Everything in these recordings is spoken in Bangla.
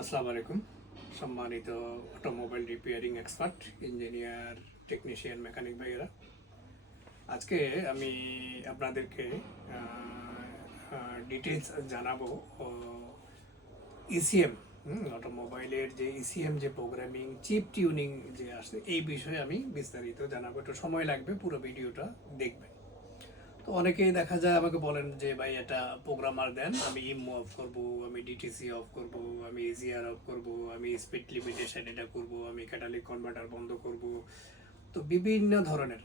আসসালামু আলাইকুম। সম্মানিত automobile repairing expert, engineer, technician, mechanic ভাইয়েরা, আজকে আমি আপনাদেরকে ডিটেলস জানাবো ইসিএম, অটোমোবাইলের যে ইসিএম, যে প্রোগ্রামিং চিপ টিউনিং যে আসে, এই বিষয়ে আমি বিস্তারিত জানাবো। একটু সময় লাগবে, পুরো ভিডিওটা দেখবেন। তো অনেকেই দেখা যায় আমাকে বলেন যে ভাই এটা প্রোগ্রামার দেন, আমি ইমো অফ করব, আমি ডিটিসি অফ করব, আমি ইজিআর অফ করব, আমি স্পিড লিমিটেশন এটা করব, আমি ক্যাটালিক কনভার্টার বন্ধ করব। তো বিভিন্ন ধরনের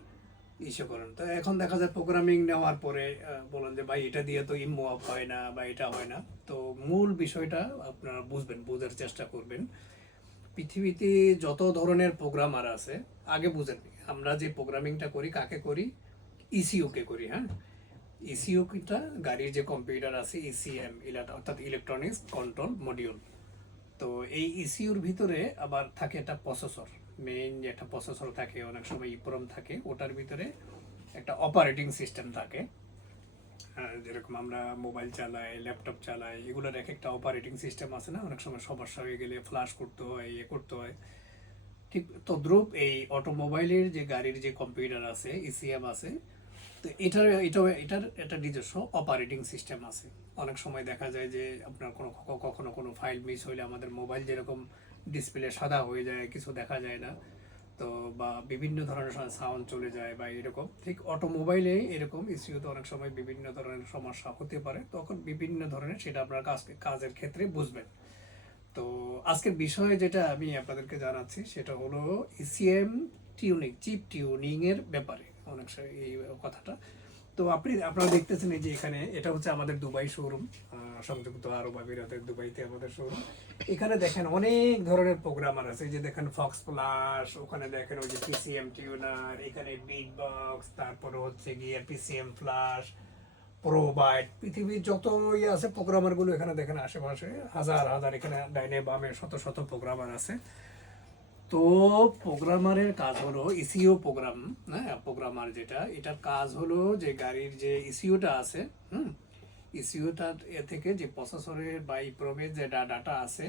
ইস্যু করেন। তো এখন দেখা যায় প্রোগ্রামিং নেওয়ার পরে বলেন যে ভাই এটা দিয়ে তো ইমো অফ হয় না বা এটা হয় না। তো মূল বিষয়টা আপনারা বুঝবেন, বোঝার চেষ্টা করবেন। পৃথিবীতে যত ধরনের প্রোগ্রামার আছে, আগে বুঝেন আমরা যে প্রোগ্রামিংটা করি কাকে করি? ইসিইউকে করি, হ্যাঁ। ইসিইউটা গাড়ির যে কম্পিউটার আছে, ইসিএম অর্থাৎ ইলেকট্রনিক্স কন্ট্রোল মডিউল। তো এই ইসিইউর ভিতরে আবার থাকে একটা প্রসেসর, মেইন যে একটা প্রসেসর থাকে, অনেক সময় ইপ্রম থাকে, ওটার ভিতরে একটা অপারেটিং সিস্টেম থাকে। যেরকম আমরা মোবাইল চালাই, ল্যাপটপ চালাই, এগুলোর এক একটা অপারেটিং সিস্টেম আছে না, অনেক সময় সমস্যা হয়ে গেলে ফ্লাশ করতে হয়, ইয়ে করতে হয়। ঠিক তদ্রূপ এই অটোমোবাইলের যে গাড়ির যে কম্পিউটার আছে, ইসিএম আছে, তো এটার একটা নিজস্ব অপারেটিং সিস্টেম আছে। অনেক সময় দেখা যায় যে আপনার কখনো কোনো ফাইল মিস হইলে আমাদের মোবাইল যেরকম ডিসপ্লে সাদা হয়ে যায়, কিছু দেখা যায় না, তো বা বিভিন্ন ধরনের সাউন্ড চলে যায় বা এরকম, ঠিক অটোমোবাইলে এরকম ইস্যুতে অনেক সময় বিভিন্ন ধরনের সমস্যা হতে পারে। তখন বিভিন্ন ধরনের সেটা আপনার কাজের ক্ষেত্রে বুঝবেন। তো আজকের বিষয়ে যেটা আমি আপনাদেরকে জানাচ্ছি সেটা হলো ইসিএম টিউনিং, চিপ টিউনিং এর ব্যাপারে অনেক এই কথাটা। তো আপনারা দেখতেছেন এই যে এখানে এটা হচ্ছে আমাদের দুবাই শোরুম, সংযুক্ত আরব আমিরাতের দুবাইতে আমাদের শোরুম। এখানে দেখেন অনেক ধরনের প্রোগ্রামার আছে, এই যে দেখেন ফক্স প্লাস, ওখানে দেখেন ওই যে পিসিএম টিউনার, এখানে বিগ বক্স, তারপরে হচ্ছে গিয়ে পিসিএম ফ্লাশ, প্রোবাইট, পৃথিবীর যত ইয়ে আছে প্রোগ্রামার গুলো এখানে দেখেন, আশেপাশে হাজার হাজার, এখানে ডাইনে বামে শত শত প্রোগ্রামার আছে। তো প্রোগ্রামারের কাজ হলো ইসিও প্রোগ্রাম, হ্যাঁ, প্রোগ্রামার যেটা, এটার কাজ হলো যে গাড়ির যে ইসিওটা আছে, ইসিওটা এ থেকে যে প্রসেসরের বা ইপ্রমের যে ডাটা আছে,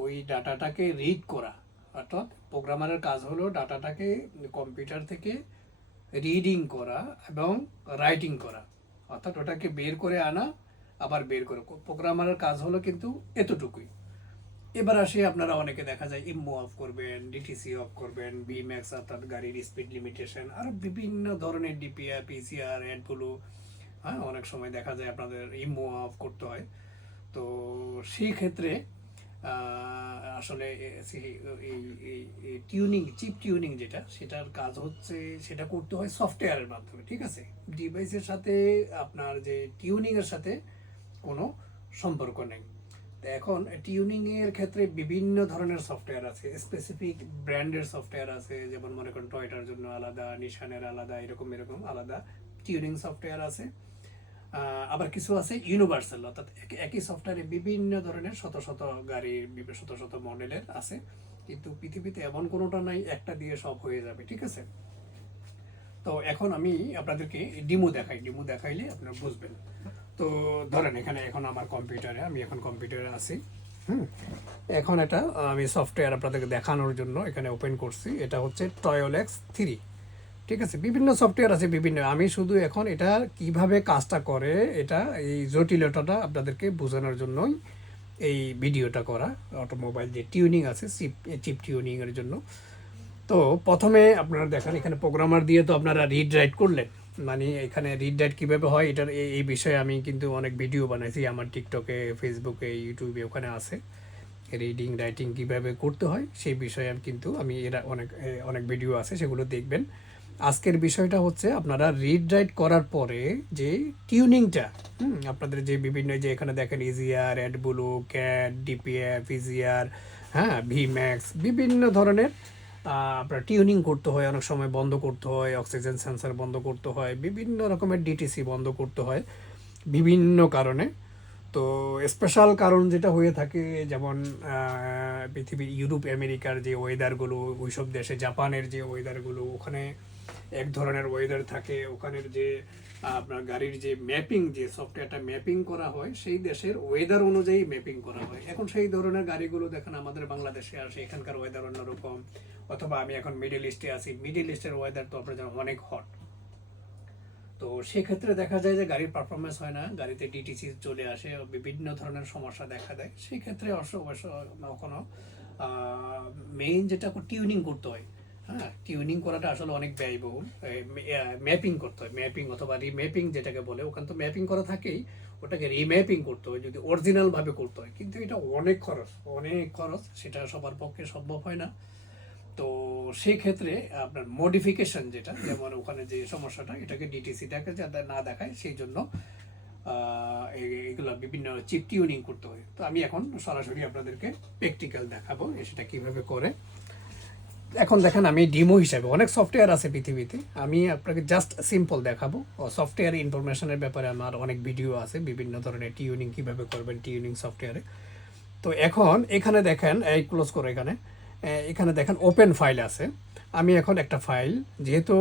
ওই ডাটাটাকে রিড করা। অর্থাৎ প্রোগ্রামারের কাজ হলো ডাটাটাকে কম্পিউটার থেকে রিডিং করা এবং রাইটিং করা, অর্থাৎ ওটাকে বের করে আনা, আবার বের করে। প্রোগ্রামারের কাজ হলো কিন্তু এতটুকুই। এবার আসে, আপনারা অনেকে দেখা যায় ইমো অফ করবেন, ডিটিসি অফ করবেন, বিম্যাক্স অর্থাৎ গাড়ির স্পিড লিমিটেশন, আর বিভিন্ন ধরনের ডিপিআর, পিসিআর, অ্যাডগুলো, হ্যাঁ, অনেক সময় দেখা যায় আপনাদের ইমো অফ করতে হয়। তো সেই ক্ষেত্রে আসলে এই টিউনিং, চিপ টিউনিং যেটা, সেটার কাজ হচ্ছে সেটা করতে হয় সফটওয়্যারের মাধ্যমে, ঠিক আছে। ডিভাইসের সাথে আপনার যে টিউনিংয়ের সাথে কোনো সম্পর্ক নেই। তো এখন টিউনিং এর ক্ষেত্রে বিভিন্ন ধরনের সফটওয়্যার আছে, স্পেসিফিক ব্র্যান্ডের সফটওয়্যার আছে, যেমন মনে করেন টয়োটার জন্য আলাদা, নিশানের আলাদা, এরকম এরকম আলাদা টিউনিং সফটওয়্যার আছে। আবার কিছু আছে ইউনিভার্সাল, অর্থাৎ একই সফটওয়্যারে বিভিন্ন ধরনের শত শত গাড়ির শত শত মডেলের আছে। কিন্তু পৃথিবীতে এমন কোনোটা নাই একটা দিয়ে সব হয়ে যাবে, ঠিক আছে। তো এখন আমি আপনাদেরকে ডিমো দেখাইলে আপনারা বুঝবেন। তো ধরেন এখানে এখন আমার কম্পিউটারে, আমি এখন কম্পিউটারে আছি। হুম এখন এটা আমি সফটওয়্যার আপনাদেরকে দেখানোর জন্য এখানে ওপেন করছি। এটা হচ্ছে টয়োলেক্স 3, ঠিক আছে। বিভিন্ন সফটওয়্যার আছে বিভিন্ন, আমি শুধু এখন এটা কিভাবে কাজটা করে, এটা এই জটিলতাটা আপনাদেরকে বোঝানোর জন্যই এই ভিডিওটা করা। অটোমোবাইল যে টিউনিং আছে, চিপ টিউনিংয়ের জন্য। তো প্রথমে আপনারা দেখেন এখানে প্রোগ্রামার দিয়ে তো আপনারা রিড রাইট করলেন, মানে এখানে রিড রাইট কীভাবে হয় এটার এই বিষয়ে আমি কিন্তু অনেক ভিডিও বানাইছি আমার টিকটকে, ফেসবুকে, ইউটিউবে, ওখানে আছে। রিডিং রাইটিং কীভাবে করতে হয় সেই বিষয়ে কিন্তু আমি এরা অনেক অনেক ভিডিও আছে, সেগুলো দেখবেন। আজকের বিষয়টা হচ্ছে আপনারা রিড রাইট করার পরে যে টিউনিংটা, আপনাদের যে বিভিন্ন, যে এখানে দেখেন ইজিআর, অ্যাডব্লু, ক্যাট, ডিপিএফ, ইজিআর, হ্যাঁ, ভিম্যাক্স, বিভিন্ন ধরনের আপনার টিউনিং করতে হয়। অনেক সময় বন্ধ করতে হয়, অক্সিজেন সেন্সার বন্ধ করতে হয়, বিভিন্ন রকমের ডিটিসি বন্ধ করতে হয় বিভিন্ন কারণে। তো স্পেশাল কারণ যেটা হয়ে থাকে, যেমন পৃথিবীর ইউরোপ আমেরিকার যে ওয়েদারগুলো, ওইসব দেশে, জাপানের যে ওয়েদারগুলো, ওখানে এক ধরনের ওয়েদার থাকে, ওখানের যে আপনার গাড়ির যে ম্যাপিং, যে সফটওয়্যারটা ম্যাপিং করা হয় সেই দেশের ওয়েদার অনুযায়ী ম্যাপিং করা হয়। এখন সেই ধরনের গাড়িগুলো দেখেন আমাদের বাংলাদেশে আসে, এখানকার ওয়েদার অন্যরকম। অথবা আমি এখন মিডল ইস্টে আছি, মিডল ইস্টের ওয়েদার তো আপনার জানেন অনেক হট। তো সেক্ষেত্রে দেখা যায় যে গাড়ির পারফরমেন্স হয় না, গাড়িতে ডিটিসি চলে আসে, বিভিন্ন ধরনের সমস্যা দেখা দেয়। সেই ক্ষেত্রে অবশ্য কখনো মেইন যেটা টিউনিং করতে হয়। হ্যাঁ, টিউনিং করাটা আসলে অনেক ব্যয়বহুল। ম্যাপিং করতে হয়, ম্যাপিং অথবা রিম্যাপিং যেটাকে বলে, ওখানে তো ম্যাপিং করা থাকেই, ওটাকে রিম্যাপিং করতে হয়, যদি অরিজিনাল ভাবে করতে হয়। কিন্তু এটা অনেক খরচ, অনেক খরচ, সেটা সবার পক্ষে সম্ভব হয় না। তো সেই ক্ষেত্রে আপনার মডিফিকেশন যেটা, যেমন ওখানে যে সমস্যাটা, এটাকে ডিটিসিটাকে যাতে না দেখায় সেই জন্য এগুলো বিভিন্ন চিপ টিউনিং করতে হয়। তো আমি এখন সরাসরি আপনাদেরকে প্র্যাকটিক্যাল দেখাবো সেটা কিভাবে করে। এখন দেখেন আমি ডিমো হিসাবে, অনেক সফটওয়্যার আছে পৃথিবীতে, আমি আপনাকে জাস্ট সিম্পল দেখাবো। সফটওয়্যার ইনফরমেশনের ব্যাপারে আমার অনেক ভিডিও আছে, বিভিন্ন ধরনের টিউনিং কীভাবে করবেন টিউনিং সফটওয়্যারে। তো এখন এখানে দেখেন, এই ক্লোজ করে এখানে দেখেন ওপেন ফাইল আছে। আমি এখন একটা ফাইল, যেহেতু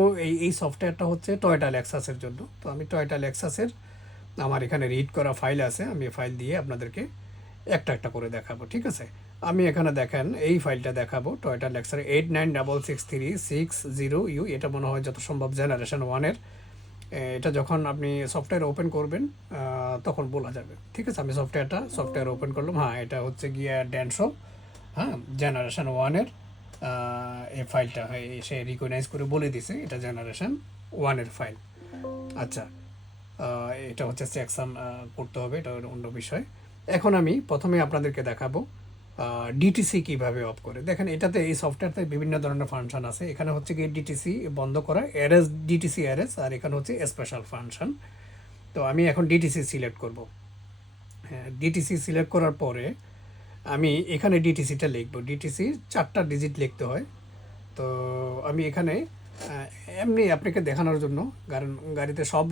এই সফটওয়্যারটা হচ্ছে টয়োটা লেক্সাসের জন্য, তো আমি টয়োটা লেক্সাসের আমার এখানে রিড করা ফাইল আছে, আমি ফাইল দিয়ে আপনাদেরকে একটা একটা করে দেখাবো, ঠিক আছে। আমি এখানে দেখেন এই ফাইলটা দেখাবো, টয়োটা লেক্সার 89663660U, এটা মনে হয় যত সম্ভব জেনারেশন 1-এর। এটা যখন আপনি সফটওয়্যার ওপেন করবেন তখন বলা যাবে, ঠিক আছে। আমি সফটওয়্যার ওপেন করলাম, হ্যাঁ এটা হচ্ছে গিয়ে ড্যানশো, হ্যাঁ জেনারেশন 1-এর এই ফাইলটা সে রিকগনাইজ করে বলে দিছে এটা জেনারেশন 1-এর ফাইল। আচ্ছা, এটা হচ্ছে চেকসাম করতে হবে, এটা অন্য বিষয়। এখন আমি প্রথমে আপনাদেরকে দেখাবো ডিটিসি কিভাবে অফ করে। দেখেন এটাতে, এই সফটওয়্যারতে বিভিন্ন ধরনের ফাংশন আছে। এখানে হচ্ছে কি ডিটিসি বন্ধ করা, এরএস, ডিটিসি এরএস, আর এখানে হচ্ছে স্পেশাল ফাংশন। তো আমি এখন ডিটিসি সিলেক্ট করব। হ্যাঁ, ডিটিসি সিলেক্ট করার পরে আমি এখানে ডিটিসিটা লিখব। ডিটিসি 4টা ডিজিট লিখতে হয়। তো আমি এখানে এমনি আপনাকে দেখানোর জন্য, কারণ গাড়িতে সব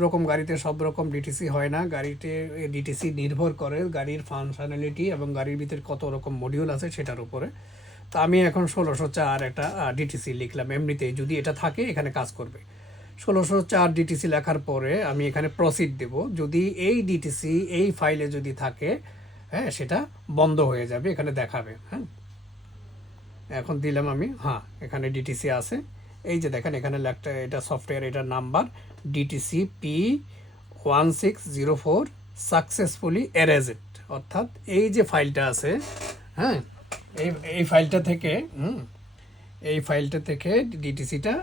রকম ডিটিসি হয় না। গাড়িতে ডিটিসি নির্ভর করে গাড়ির ফাংশনালিটি এবং গাড়ির ভিতরে কত রকম মডিউল আছে সেটার উপরে। তো আমি এখন 1604 একটা ডিটিসি লিখলাম, এমনিতেই যদি এটা থাকে এখানে কাজ করবে। 1604 ডিটিসি লেখার পরে আমি এখানে প্রসিড দেব। যদি এই ডিটিসি এই ফাইলে যদি থাকে, হ্যাঁ সেটা বন্ধ হয়ে যাবে, এখানে দেখাবে। হ্যাঁ, এখন দিলাম আমি, হ্যাঁ এখানে ডিটিসি আছে। এই যে দেখেন এখানে লেখা, এটা সফটওয়্যার, এটার নাম্বার ডিটিসি P1604 সাকসেসফুলি এরেজড। অর্থাৎ এই যে ফাইলটা আছে, হ্যাঁ এই ফাইলটা থেকে এই ফাইলটা থেকে ডিটিসিটা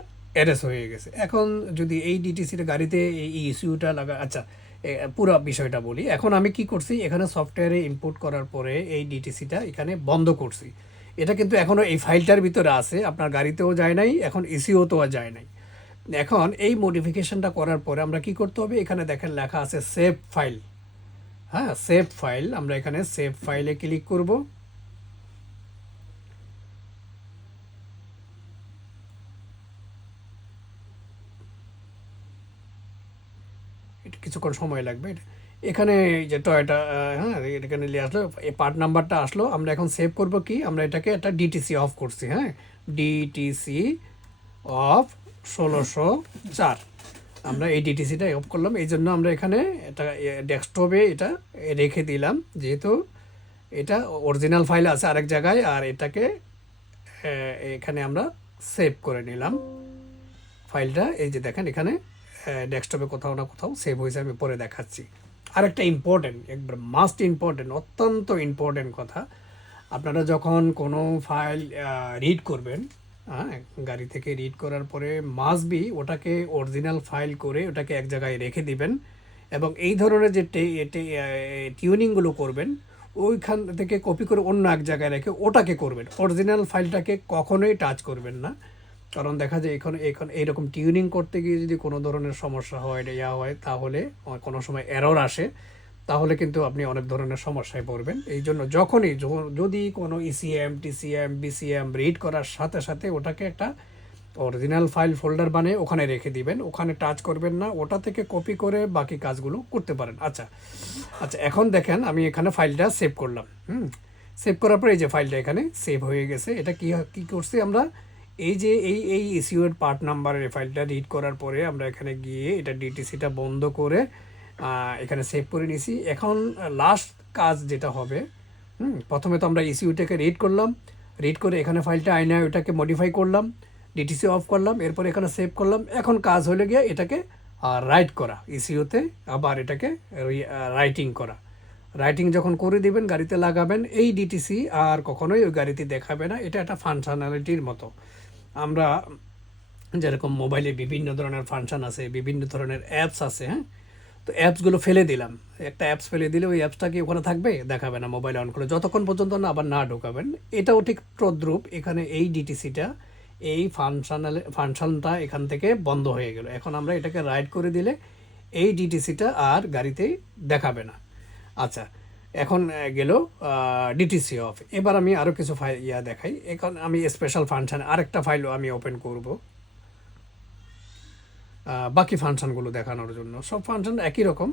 এরেজ হয়ে গেছে। এখন যদি এই ডিটিসিটা গাড়িতে এই ইস্যুটা লাগা, আচ্ছা পুরো বিষয়টা বলি। এখন আমি কি করছি, এখানে সফটওয়্যারে ইনপুট করার পরে এই ডিটিসিটা এখানে বন্ধ করছি। এটা কিন্তু এখনও এই ফাইলটার ভিতরে আছে, আপনার গাড়িতেও যায় নাই, এখন ইস্যুতেও যায় নাই। এখন এই মডিফিকেশনটা করার পরে আমরা কি করতে হবে, এখানে দেখেন লেখা আছে সেভ ফাইল। হ্যাঁ, সেভ ফাইল, আমরা এখানে সেভ ফাইলে ক্লিক করব। এটা কিছুক্ষণ সময় লাগবে। এখানে যে টয়োটা, হ্যাঁ এখানে নিয়ে আসলো, এই পার্ট নাম্বারটা আসলো। আমরা এখন সেভ করব কি, আমরা এটাকে একটা ডিটিসি অফ করছি। হ্যাঁ, ডিটিসি অফ 1604, আমরা এই ডিটিসিটা অফ করলাম। এই জন্য আমরা এখানে এটা ডেস্কটপে এটা রেখে দিলাম, যেহেতু এটা অরিজিনাল ফাইল আছে আরেক জায়গায়, আর এটাকে এখানে আমরা সেভ করে নিলাম ফাইলটা। এই যে দেখেন এখানে ডেস্কটপে কোথাও না কোথাও সেভ হয়েছে, আমি পরে দেখাচ্ছি। আরেকটা ইম্পর্টেন্ট, একবার মাস্ট ইম্পর্টেন্ট, অত্যন্ত ইম্পর্টেন্ট কথা, আপনারা যখন কোনো ফাইল রিড করবেন, হ্যাঁ গাড়ি থেকে রিড করার পরে মাস্ট বি ওটাকে অরিজিনাল ফাইল করে ওটাকে এক জায়গায় রেখে দিবেন। এবং এই ধরনের যে টিউনিংগুলো করবেন, ওইখান থেকে কপি করে অন্য এক জায়গায় রেখে ওটাকে করবেন, অরিজিনাল ফাইলটাকে কখনোই টাচ করবেন না। কারণ দেখা যায় এখন এইরকম টিউনিং করতে গিয়ে যদি কোনো ধরনের সমস্যা হয়, হয়, তাহলে কোনো সময় এরর আসে, তাহলে কিন্তু আপনি অনেক ধরনের সমস্যায় পড়বেন। এই জন্য যদি কোনো ইসিএম, টিসিএম, বিসিএম রিড করার সাথে সাথে ওটাকে একটা অরিজিনাল ফাইল ফোল্ডার বানিয়ে ওখানে রেখে দিবেন, ওখানে টাচ করবেন না, ওটা থেকে কপি করে বাকি কাজগুলো করতে পারেন। আচ্ছা, এখন দেখেন আমি এখানে ফাইলটা সেভ করলাম। সেভ করার পরে এই যে ফাইলটা এখানে সেভ হয়ে গেছে। এটা কি করছি আমরা, এই যে এই ইসিউ এর পার্ট নাম্বারের এই ফাইলটা রিড করার পরে আমরা এখানে গিয়ে এটা ডিটিসিটা বন্ধ করে এখানে সেভ করে নিছি। এখন লাস্ট কাজ যেটা হবে, প্রথমে তো আমরা ইসিউটাকে রিড করলাম, রিড করে এখানে ফাইলটা আইনা ওটাকে মডিফাই করলাম, ডিটিসি অফ করলাম, এরপর এখানে সেভ করলাম। এখন কাজ হলে গিয়ে এটাকে রাইট করা ইসিউতে, আবার এটাকে রাইটিং করা। রাইটিং যখন করে দিবেন গাড়িতে লাগাবেন, এই ডিটিসি আর কখনোই ওই গাড়িতে দেখাবে না। এটা একটা ফাংশনালিটির মতো। আমরা যেরকম মোবাইলে বিভিন্ন ধরনের ফাংশন আছে, বিভিন্ন ধরনের অ্যাপস আছে, হ্যাঁ, তো অ্যাপসগুলো ফেলে দিলাম। একটা অ্যাপস ফেলে দিলে ওই অ্যাপসটা কি ওখানে থাকবে? দেখাবে না মোবাইলে অন করে, যতক্ষণ পর্যন্ত না আবার না ঢোকাবেন। এটাও ঠিক তদ্রূপ, এখানে এই ডিটিসিটা, এই ফাংশনটা এখান থেকে বন্ধ হয়ে গেল। এখন আমরা এটাকে রাইট করে দিলে এই ডিটিসিটা আর গাড়িতে দেখাবে না। আচ্ছা, এখন গেল ডিটিসি অফ। এবার আমি আরও কিছু ফাইল দেখাই। এখন আমি স্পেশাল ফাংশন আরেকটা ফাইলও আমি ওপেন করব বাকি ফাংশনগুলো দেখানোর জন্য। সব ফাংশন একই রকম,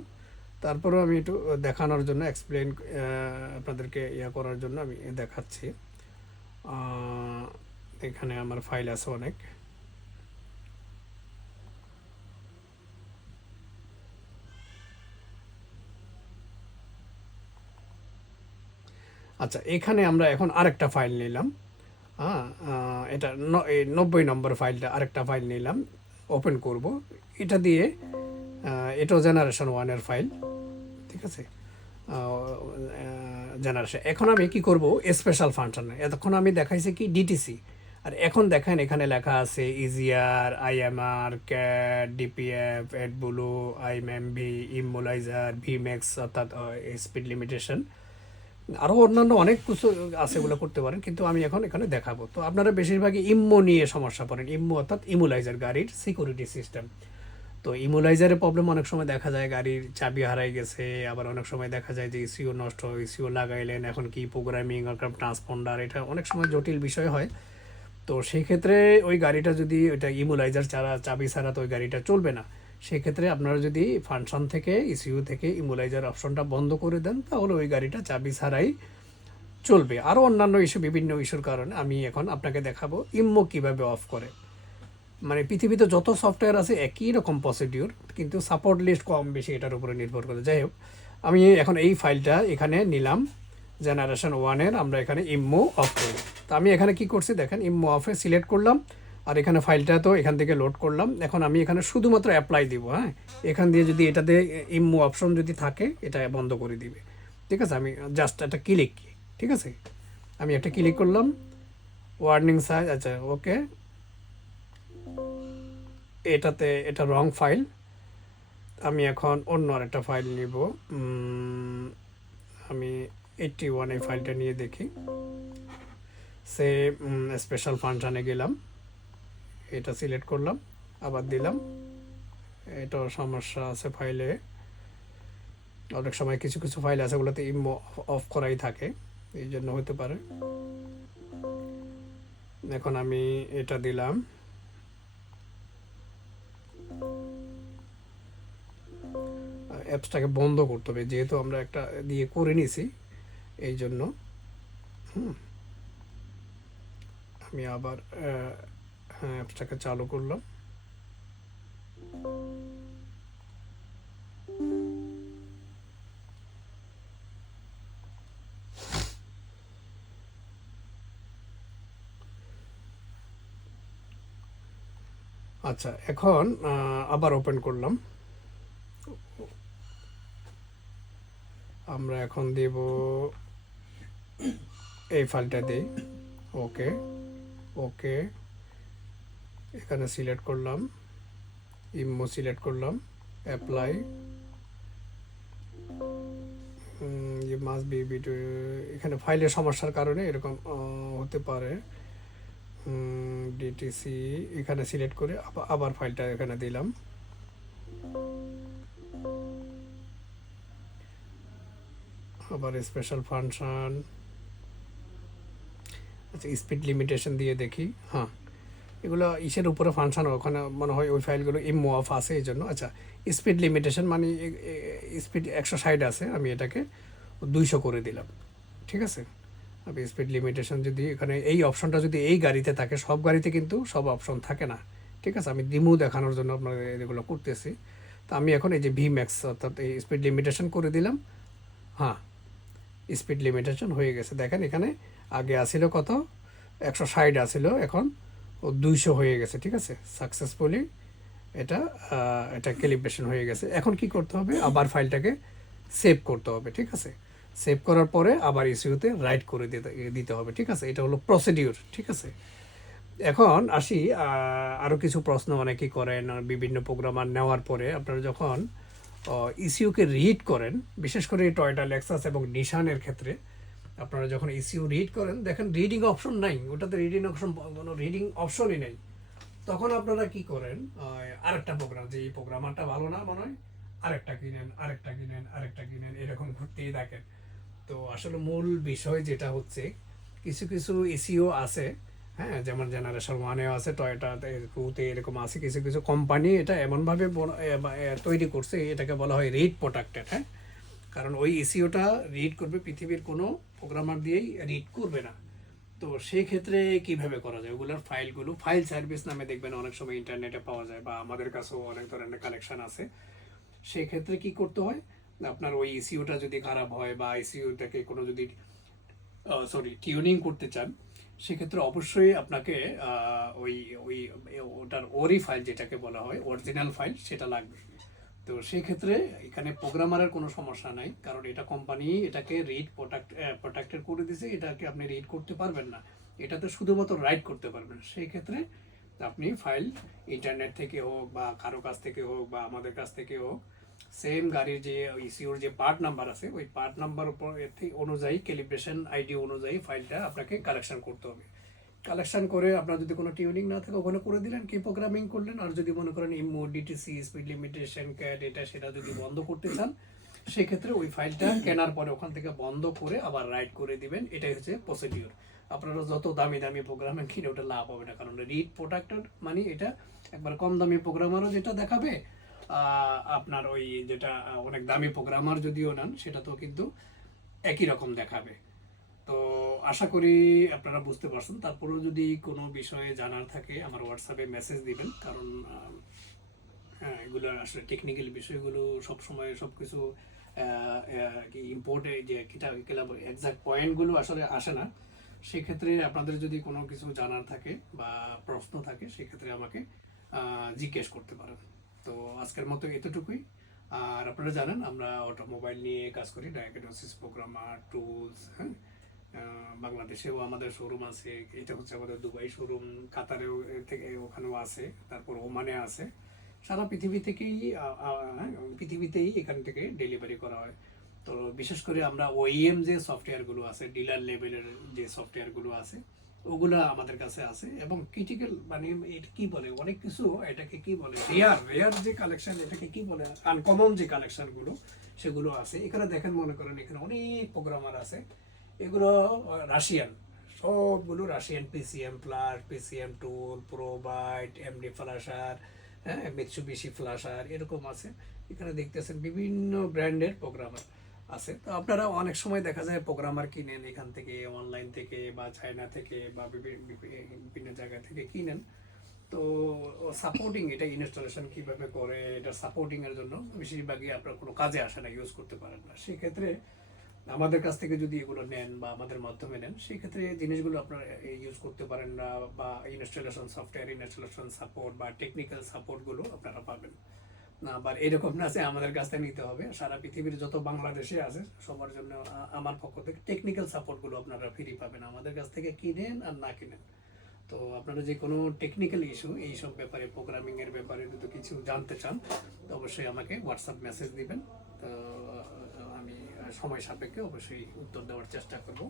তারপরেও আমি একটু দেখানোর জন্য এক্সপ্লেন আপনাদেরকে করার জন্য আমি দেখাচ্ছি। এখানে আমার ফাইল আছে অনেক। আচ্ছা, এখানে আমরা এখন আরেকটা ফাইল নিলাম। হ্যাঁ, এটা 90 নম্বর ফাইলটা, আরেকটা ফাইল নিলাম, ওপেন করব। এটা দিয়ে এটাও জেনারেশন 1-এর ফাইল, ঠিক আছে, জেনারেশন। এখন আমি কি করব, স্পেশাল ফাংশন। এতক্ষণ আমি দেখাইছি কি ডিটিসি, আর এখন দেখেন এখানে লেখা আছে ইজিআর, আইএমআর, ক্যাট, ডিপিএফ, এডব্লু, আইএমএমভি, ইমোলাইজার, ভিম্যাক্স অর্থাৎ স্পিড লিমিটেশন, আরও অন্যান্য অনেক কিছু আছে, এগুলো করতে পারেন, কিন্তু আমি এখন এখানে দেখাবো। তো আপনারা বেশিরভাগই ইম্মো নিয়ে সমস্যা পড়েন। ইম্মো অর্থাৎ ইমোলাইজার, গাড়ির সিকিউরিটি সিস্টেম। তো ইমোলাইজারের প্রবলেম অনেক সময় দেখা যায়, গাড়ির চাবি হারাই গেছে, আবার অনেক সময় দেখা যায় যে ইসিও নষ্ট, ইসিও লাগাইলেন, এখন কি প্রোগ্রামিং, ট্রান্সপন্ডার, এটা অনেক সময় জটিল বিষয় হয়। তো সেই ক্ষেত্রে ওই গাড়িটা যদি ওইটা ইমোলাইজার ছাড়া, চাবি ছাড়া তো ওই গাড়িটা চলবে না। সেক্ষেত্রে আপনারা যদি ফাংশন থেকে, ইসিউ থেকে ইমোলাইজার অপশনটা বন্ধ করে দেন, তাহলে ওই গাড়িটা চাবি ছাড়াই চলবে। আরও অন্যান্য ইস্যু, বিভিন্ন ইস্যুর কারণে আমি এখন আপনাকে দেখাবো ইম্মো কীভাবে অফ করে। মানে পৃথিবীতে যত সফটওয়্যার আছে একই রকম প্রসিডিউর, কিন্তু সাপোর্ট লিস্ট কম বেশি এটার উপরে নির্ভর করে। যাই হোক, আমি এখন এই ফাইলটা এখানে নিলাম, জেনারেশন 1-এর, আমরা এখানে ইম্মো অফ করব। তো আমি এখানে কি করছি দেখেন, ইম্মো অফে সিলেক্ট করলাম, আর এখানে ফাইলটা তো এখান থেকে লোড করলাম। এখন আমি এখানে শুধুমাত্র অ্যাপ্লাই দিব, হ্যাঁ, এখান দিয়ে যদি এটাতে ইম্মো অপশন যদি থাকে এটা বন্ধ করে দিবে, ঠিক আছে। আমি জাস্ট একটা ক্লিক, ঠিক আছে, আমি একটা ক্লিক করলাম, ওয়ার্নিং সাইজ, আচ্ছা ওকে, এটাতে এটা রং ফাইল। আমি এখন অন্য আরেকটা ফাইল নিব, আমি 81 এই ফাইলটা নিয়ে দেখি। সে স্পেশাল ফাংশানে গেলাম, এটা সিলেক্ট করলাম, আবার দিলাম। এটাও সমস্যা আছে ফাইলে, অনেক সময় কিছু কিছু ফাইল আছে ওগুলোতে ইমো অফ করাই থাকে, এই জন্য হতে পারে। এখন আমি এটা দিলাম, অ্যাপসটাকে বন্ধ করতে হবে, যেহেতু আমরা একটা দিয়ে করে নিছি, এই জন্য। আমি আবার অ্যাপসটাকে চালু করলাম। আচ্ছা, এখন আবার ওপেন করলাম। আমরা এখন দেব এই ফাইলটা দিই, ওকে ওকে, এখানে সিলেক্ট করলাম, ইমো সিলেক্ট করলাম, অ্যাপ্লাই, মাস্ট বি ভিডিও। এখানে ফাইলের সমস্যার কারণে এরকম হতে পারে। ডিটিসি এখানে সিলেক্ট করে আবার ফাইলটা এখানে দিলাম। আবার স্পেশাল ফাংশন, আচ্ছা স্পিড লিমিটেশন দিয়ে দেখি। হ্যাঁ, এগুলো ইসের উপরে ফাংশন, ওখানে মনে হয় ওই ফাইলগুলো ইমো অফ আছে এই জন্য। আচ্ছা, স্পিড লিমিটেশন মানে স্পিড 160 আছে, আমি এটাকে 200 করে দিলাম, ঠিক আছে। আমি স্পিড লিমিটেশন যদি এখানে এই অপশনটা যদি এই গাড়িতে থাকে, সব গাড়িতে কিন্তু সব অপশন থাকে না, ঠিক আছে। আমি ডিমো দেখানোর জন্য আপনাদের এগুলো করতেছি। তো আমি এখন এই যে ভি ম্যাক্স অর্থাৎ এই স্পিড লিমিটেশন করে দিলাম। হ্যাঁ, স্পিড লিমিটেশন হয়ে গেছে। দেখেন এখানে আগে আসিল কত, 160 আসিল, এখন 200 হয়ে গেছে, ঠিক আছে। সাকসেসফুলি এটা এটা ক্যালিব্রেশন হয়ে গেছে। এখন কি করতে হবে, আবার ফাইলটাকে সেভ করতে হবে, ঠিক আছে। সেভ করার পরে আবার ইস্যুতে রাইট করে দিতে হবে, ঠিক আছে। এটা হলো প্রসিডিউর, ঠিক আছে। এখন আসি আরও কিছু প্রশ্ন অনেকেই করেন বিভিন্ন প্রোগ্রামার নেওয়ার পরে। আপনারা যখন ইসিউকে রিড করেন, বিশেষ করে টয়োটা লেক্সাস এবং নিশানের ক্ষেত্রে আপনারা যখন ইসিউ রিড করেন, দেখেন রিডিং অপশন নাই, ওটাতে রিডিং অপশন, কোনো রিডিং অপশনই নেই। তখন আপনারা কি করেন, আরেকটা প্রোগ্রাম, যে এই প্রোগ্রামারটা ভালো না মনে হয়, আরেকটা কিনেন, আরেকটা কিনেন, আরেকটা কিনেন, এরকম ঘুরতেই থাকেন। তো আসলে মূল বিষয় যেটা হচ্ছে, কিছু কিছু ইসিও আছে, হ্যাঁ, যেমন জেনারেশন ওয়ানেও আছে, টয়োটাতে টুতে এরকম আছে। কিছু কিছু কোম্পানি এটা এমনভাবে তৈরি করছে, এটাকে বলা হয় রিড প্রোটেক্টেড, হ্যাঁ। কারণ ওই ইসিওটা রিড করবে, পৃথিবীর কোনো প্রোগ্রামার দিয়েই রিড করবে না। তো সেই ক্ষেত্রে কিভাবে করা যায়, ওগুলোর ফাইলগুলো ফাইল সার্ভিস নামে দেখবেন অনেক সময় ইন্টারনেটে পাওয়া যায়, বা আমাদের কাছেও অনেক ধরনের কালেকশন আছে। সেই ক্ষেত্রে কি করতে হয়, আপনার ওই ইসিওটা যদি খারাপ হয় বা ইসিওটাকে কোনো যদি টিউনিং করতে চান, সেক্ষেত্রে অবশ্যই আপনাকে ওই ওই ওটার ওরি ফাইল যেটাকে বলা হয় অরিজিনাল ফাইল, সেটা লাগবে। তো সেই ক্ষেত্রে এখানে প্রোগ্রামারের কোনো সমস্যা নাই, কারণ এটা কোম্পানি এটাকে রিড প্রোটেক্টেড করে দিয়েছে, এটাকে আপনি রিড করতে পারবেন না, এটাতে শুধুমাত্র রাইট করতে পারবেন। সেই ক্ষেত্রে আপনি ফাইল ইন্টারনেট থেকে হোক বা কারো কাছ থেকে হোক বা আমাদের কাছ থেকে হোক, সেম গাড়ির যে ইসিওর যে পার্ট নাম্বার আছে, ওই পার্ট নাম্বার উপর অনুযায়ী ক্যালিব্রেশন আইডি অনুযায়ী ফাইলটা আপনাকে কালেকশন করতে হবে। কালেকশন করে আপনার যদি কোনো টিউনিং না থাকে ওখানে করে দিলেন, কি প্রোগ্রামিং করলেন। আর যদি মনে করেন imo, DTC, speed limitation, cat, এটা সেটা যদি বন্ধ করতে চান, সেক্ষেত্রে ওই ফাইলটা কেনার পরে ওখান থেকে বন্ধ করে আবার রাইট করে দিবেন। এটাই হচ্ছে প্রসিডিউর। আপনারা যত দামি দামি প্রোগ্রামিং কিনে ওটা লাভ হবে না, কারণ রিড প্রোটেক্টেড মানে এটা একবার কম দামি প্রোগ্রামারও যেটা দেখাবে, আপনার ওই যেটা অনেক দামি প্রোগ্রামার যদিও নেন, সেটা তো কিন্তু একই রকম দেখাবে। তো আশা করি আপনারা বুঝতে পারছেন। তারপরেও যদি কোনো বিষয়ে জানার থাকে আমার হোয়াটসঅ্যাপে মেসেজ দিবেন, কারণ হ্যাঁ, এগুলো আসলে টেকনিক্যাল বিষয়গুলো সবসময় সব কিছু কি ইম্পোর্টে যে এক্সাক্ট পয়েন্টগুলো আসলে আসে না। সেক্ষেত্রে আপনাদের যদি কোনো কিছু জানার থাকে বা প্রশ্ন থাকে, সেক্ষেত্রে আমাকে জিজ্ঞেস করতে পারেন। তো আজকের মতো এতটুকুই। আর আপনারা জানেন আমরা অটোমোবাইল নিয়ে কাজ করি, ডায়াগনোসিস, প্রোগ্রামার, টুলস, হ্যাঁ। বাংলাদেশেও আমাদের শোরুম আছে, এটা হচ্ছে আমাদের দুবাই শোরুম, কাতারেও থেকে ওখানেও আছে, তারপর ওমানে আছে। সারা পৃথিবী থেকেই পৃথিবীতেই এখান থেকে ডেলিভারি করা হয়। তো বিশেষ করে আমরা ওইএম যে সফটওয়্যারগুলো আছে, ডিলার লেভেলের যে সফটওয়্যারগুলো আছে, ওগুলো আমাদের কাছে আছে। এবং ক্রিটিক্যাল মানে এটা কি বলে, অনেক কিছু, এটাকে কি বলে, রেয়ার রেয়ার যে কালেকশন, এটাকে কি বলে, আনকমন যে কালেকশনগুলো, সেগুলো আছে এখানে। দেখেন, মনে করেন এখানে অনেক প্রোগ্রামার আছে, এগুলো রাশিয়ান, সবগুলো রাশিয়ান। পিসিএম প্লাস, পিসিএম টুল, প্রোবাইট, এমডি ফ্লাশার, হ্যাঁ, মিৎসুবিশি ফ্লাশার, এরকম আছে। এখানে দেখতেছেন বিভিন্ন ব্র্যান্ডের প্রোগ্রামার আছে। তো আপনারা অনেক সময় দেখা যায় প্রোগ্রামার কিনেন এখান থেকে, অনলাইন থেকে বা চায়না থেকে বা বিভিন্ন জায়গা থেকে কিনেন। তো সাপোর্টিং, এটা ইনস্টলেশন কিভাবে করে, এটা সাপোর্টিং এর জন্য বেশিরভাগই আপনার কোনো কাজে আসে না, ইউজ করতে পারেন না। সেক্ষেত্রে আমাদের কাছ থেকে যদি এগুলো নেন বা আমাদের মাধ্যমে নেন, সেক্ষেত্রে জিনিসগুলো আপনারা ইউজ করতে পারেন না, বা ইনস্টলেশন সফটওয়্যার ইনস্টলেশন সাপোর্ট বা টেকনিক্যাল সাপোর্টগুলো আপনারা পাবেন না। আবার এরকম না যে আমাদের কাছ থেকে নিতে হবে, সারা পৃথিবীর যত বাংলাদেশে আছে সবার জন্য আমার পক্ষ থেকে টেকনিক্যাল সাপোর্টগুলো আপনারা ফ্রি পাবেন, আমাদের কাছ থেকে কিনেন আর না কিনেন। তো আপনারা যে কোনো টেকনিক্যাল ইস্যু, এইসব ব্যাপারে, প্রোগ্রামিং এর ব্যাপারে যদি কিছু জানতে চান, তো অবশ্যই আমাকে হোয়াটসঅ্যাপ মেসেজ দিবেন। তো আমি সময় সাপেক্ষে অবশ্যই উত্তর দেওয়ার চেষ্টা করব।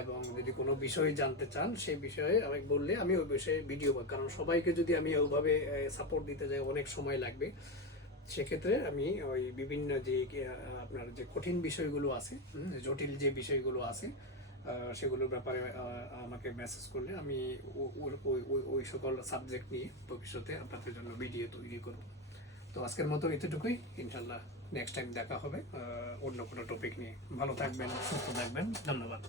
এবং যদি কোনো বিষয়ে জানতে চান, সেই বিষয়ে আমাকে বললে আমি ওই বিষয়ে ভিডিও, কারণ সবাইকে যদি আমি ওইভাবে সাপোর্ট দিতে যাই অনেক সময় লাগবে। সেক্ষেত্রে আমি ওই বিভিন্ন যে আপনার যে কঠিন বিষয়গুলো আছে, জটিল যে বিষয়গুলো আছে, সেগুলোর ব্যাপারে আমাকে মেসেজ করলে আমি ওই সকল সাবজেক্ট নিয়ে ভবিষ্যতে আপনাদের জন্য ভিডিও তৈরি করব। তো আজকের মতো এতটুকুই। ইনশাল্লাহ নেক্সট টাইম দেখা হবে অন্য কোনো টপিক নিয়ে। ভালো থাকবেন, সুস্থ থাকবেন, ধন্যবাদ।